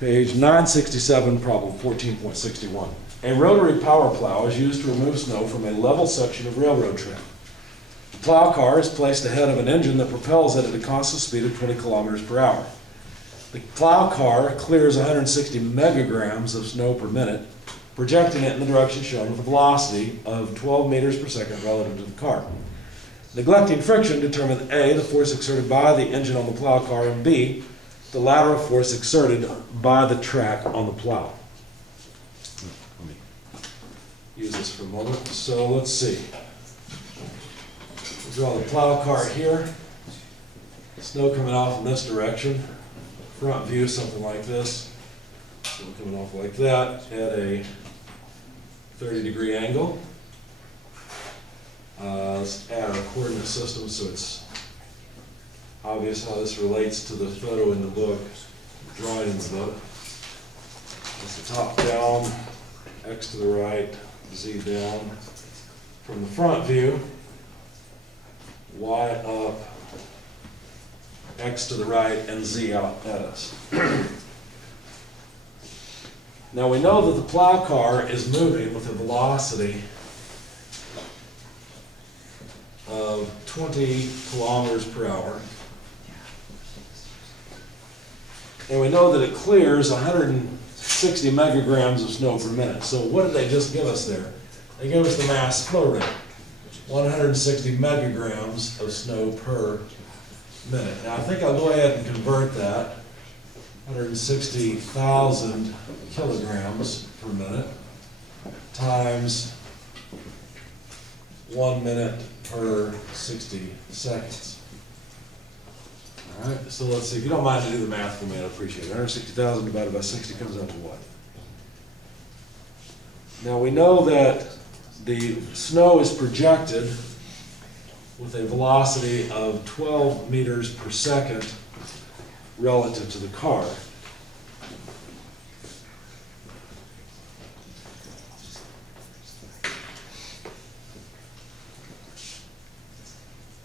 Page 967, problem 14.61. A rotary power plow is used to remove snow from a level section of railroad track. The plow car is placed ahead of an engine that propels it at a constant speed of 20 kilometers per hour. The plow car clears 160 megagrams of snow per minute, projecting it in the direction shown with a velocity of 12 meters per second relative to the car. Neglecting friction, determine A, the force exerted by the engine on the plow car, and B, the lateral force exerted by the track on the plow. Let me use this for a moment. So let's see. We'll draw the plow car here. Snow coming off in this direction. Front view, something like this. Snow coming off like that at a 30-degree angle. Let's add our coordinate system so it's obvious how this relates to the photo in the book, drawing in the book. It's the top down, X to the right, Z down. From the front view, Y up, X to the right, and Z out at us. Now we know that the plow car is moving with a velocity of 20 kilometers per hour. And we know that it clears 160 megagrams of snow per minute. So what did they just give us there? They gave us the mass flow rate, 160 megagrams of snow per minute. Now I think I'll go ahead and convert that, 160,000 kilograms per minute times 1 minute per 60 seconds. All right, so let's see. If you don't mind to do the math for me, I'd appreciate it. 160,000 divided by 60 comes out to what? Now we know that the snow is projected with a velocity of 12 meters per second relative to the car.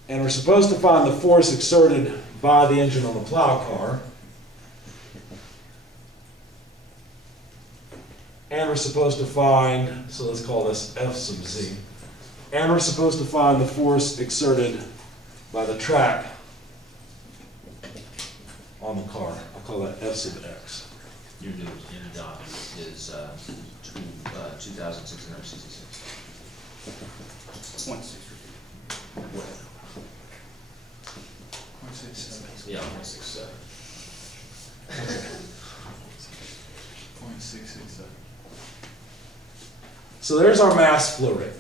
And we're supposed to find the force exerted by the engine on the plow car. And we're supposed to find, so let's call this F sub Z. And we're supposed to find the force exerted by the track on the car. I'll call that F sub X. Your new dot is 2,666. 0.6. Yeah, 0.67. 0.667. So there's our mass flow rate.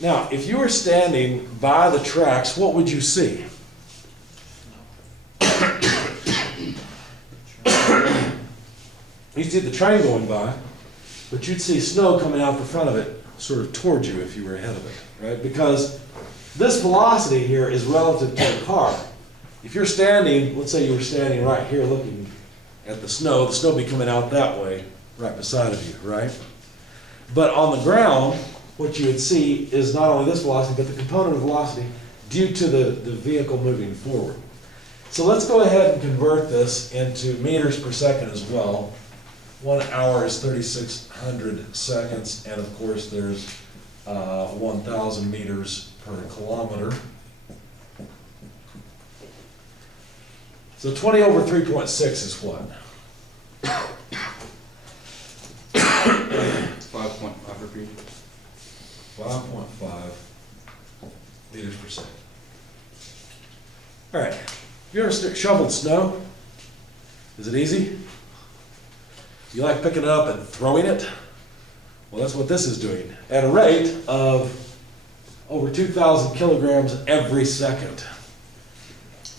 Now, if you were standing by the tracks, what would you see? You'd see the train going by, but you'd see snow coming out the front of it, sort of towards you if you were ahead of it, right? Because this velocity here is relative to the car. If you're standing, let's say you were standing right here looking at the snow would be coming out that way, right beside of you, right? But on the ground, what you would see is not only this velocity, but the component of velocity due to the vehicle moving forward. So let's go ahead and convert this into meters per second as well. 1 hour is 3,600 seconds, and of course there's 1,000 meters per kilometer. So 20 over 3.6 is what? 5.5 repeat. 5.5 meters per second. All right. Have you ever shoveled snow? Is it easy? Do you like picking it up and throwing it? Well, that's what this is doing at a rate of over 2,000 kilograms every second.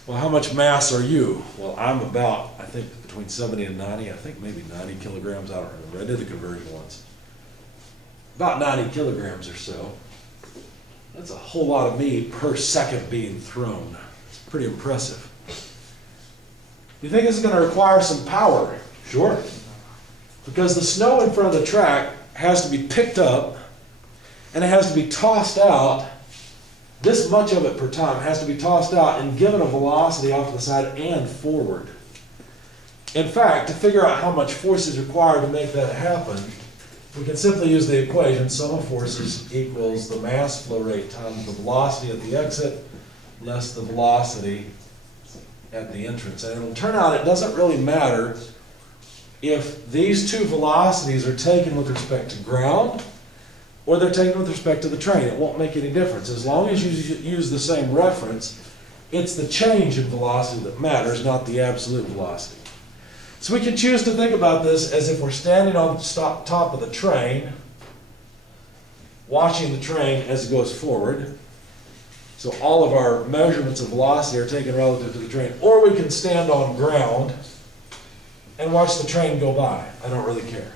Well, how much mass are you? Well, I'm about, I think, between 70 and 90. I think maybe 90 kilograms. I don't remember. I did the conversion once. About 90 kilograms or so. That's a whole lot of me per second being thrown. It's pretty impressive. You think this is going to require some power? Sure. Because the snow in front of the track has to be picked up and it has to be tossed out this much of it per time has to be tossed out and given a velocity off to the side and forward. In fact, to figure out how much force is required to make that happen, we can simply use the equation sum of forces equals the mass flow rate times the velocity at the exit less the velocity at the entrance. And it'll turn out it doesn't really matter if these two velocities are taken with respect to ground or they're taken with respect to the train. It won't make any difference. As long as you use the same reference, it's the change in velocity that matters, not the absolute velocity. So we can choose to think about this as if we're standing on the top of the train, watching the train as it goes forward. So all of our measurements of velocity are taken relative to the train. Or we can stand on ground and watch the train go by. I don't really care.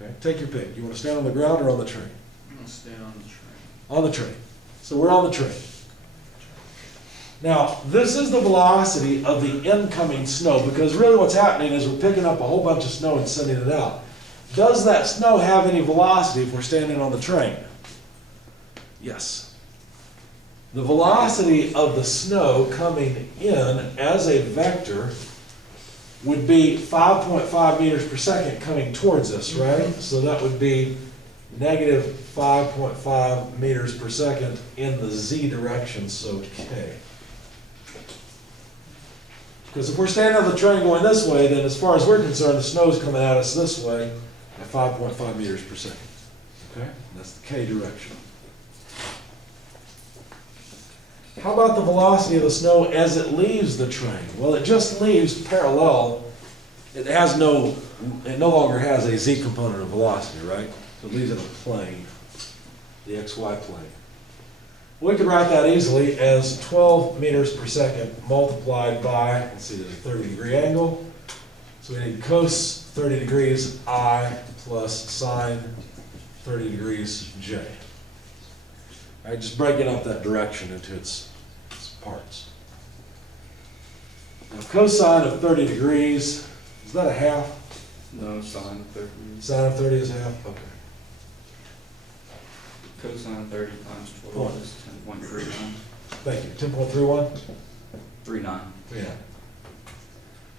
Okay? Take your pick. You want to stand on the ground or on the train? I'm going to stand on the train. On the train. So we're on the train. Now, this is the velocity of the incoming snow, because really what's happening is we're picking up a whole bunch of snow and sending it out. Does that snow have any velocity if we're standing on the train? Yes. The velocity of the snow coming in as a vector would be 5.5 meters per second coming towards us, right? So that would be negative 5.5 meters per second in the z direction, so k. Because if we're standing on the train going this way, then as far as we're concerned, the snow's coming at us this way at 5.5 meters per second. Okay? And that's the k direction. How about the velocity of the snow as it leaves the train? Well, it just leaves parallel. It no longer has a z component of velocity, right? So it leaves it in a plane, the xy plane. We could write that easily as 12 meters per second multiplied by, let's see, there's a 30-degree angle. So we need cos 30 degrees I plus sine 30 degrees j. All right, just breaking up that direction into its parts. Now cosine of 30 degrees, is that a half? No, sine of 30. Sine of 30 is half? Okay. Cosine of 30 times 12 is 10.39. Thank you. 10.31? 39. Yeah.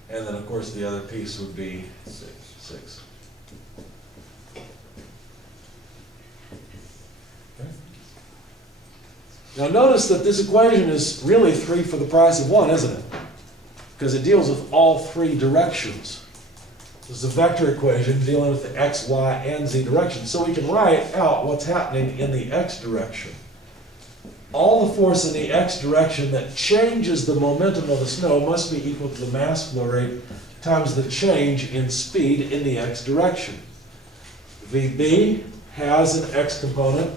And then, of course, the other piece would be 6. Okay. Now notice that this equation is really 3 for the price of 1, isn't it? Because it deals with all 3 directions. This is a vector equation dealing with the x, y, and z direction. So we can write out what's happening in the x direction. All the force in the x direction that changes the momentum of the snow must be equal to the mass flow rate times the change in speed in the x direction. VB has an x component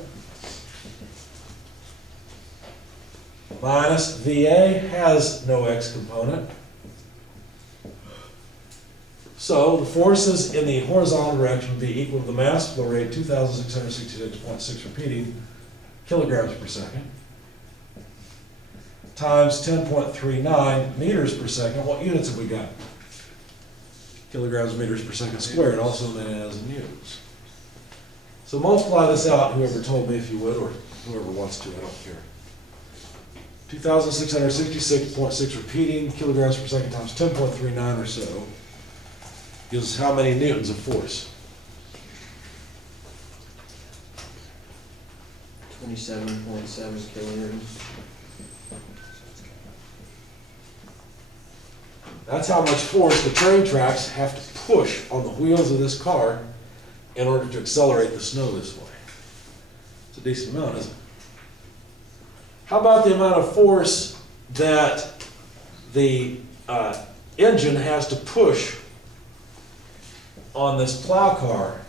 minus VA has no x component. So the forces in the horizontal direction would be equal to the mass flow rate, 2,666.6 repeating kilograms per second, times 10.39 meters per second. What units have we got? Kilograms meters per second squared, also known as newtons. So multiply this out, whoever told me if you would, or whoever wants to, I don't care. 2,666.6 repeating kilograms per second times 10.39 or so gives us how many newtons of force? 27.7 kilonewtons. That's how much force the train tracks have to push on the wheels of this car in order to accelerate the snow this way. It's a decent amount, isn't it? How about the amount of force that the engine has to push on this plow car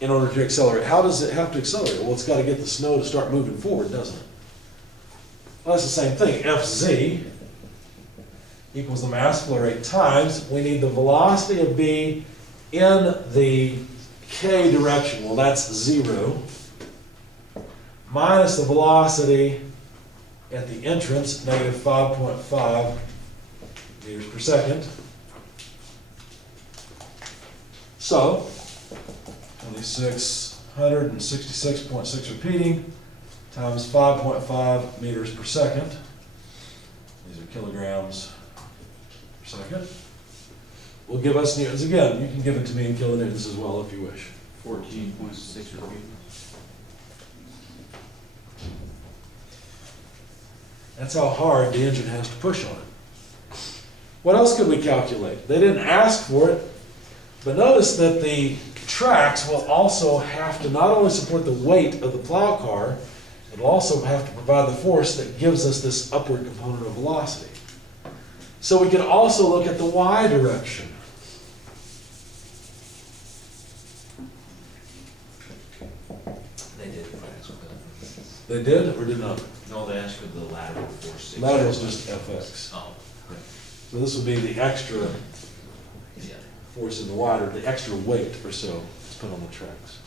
in order to accelerate? How does it have to accelerate? Well, it's got to get the snow to start moving forward, doesn't it? Well, that's the same thing. Fz equals the mass flow rate times, we need the velocity of B in the k direction. Well, that's 0. Minus the velocity at the entrance, negative 5.5 meters per second. So, 2,666.6 repeating times 5.5 meters per second. These are kilograms per second. Will give us newtons. Again, you can give it to me in kilonewtons as well if you wish. 14.6 feet. That's how hard the engine has to push on it. What else could we calculate? They didn't ask for it, but notice that the tracks will also have to not only support the weight of the plow car, it'll also have to provide the force that gives us this upward component of velocity. So we can also look at the y direction. They did ask for They did or did not? no, they asked for the lateral force. Lateral is just Fx. Oh, So this would be the extra yeah. force in the water, the extra weight or so is put on the tracks.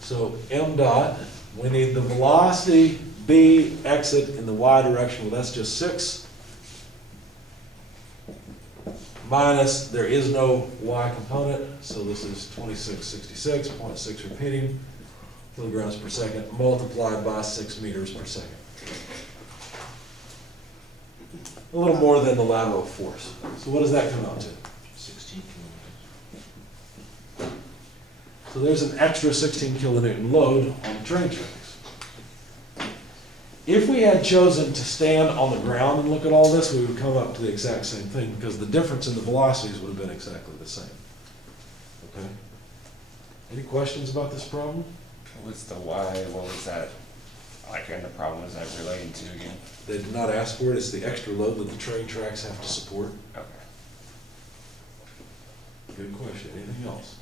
So m dot, we need the velocity b exit in the y direction, well that's just 6. Minus, there is no y component, so this is 2666.6 repeating kilograms per second multiplied by 6 meters per second. A little more than the lateral force. So what does that come out to? 16 kilometers. So there's an extra 16 kilonewton load on the train tracks. If we had chosen to stand on the ground and look at all this, we would come up to the exact same thing because the difference in the velocities would have been exactly the same. Okay? Any questions about this problem? What's the Y, what was that, like, and the problem was that relating to again? They did not ask for it. It's the extra load that the train tracks have to support. Okay. Good question. Anything else?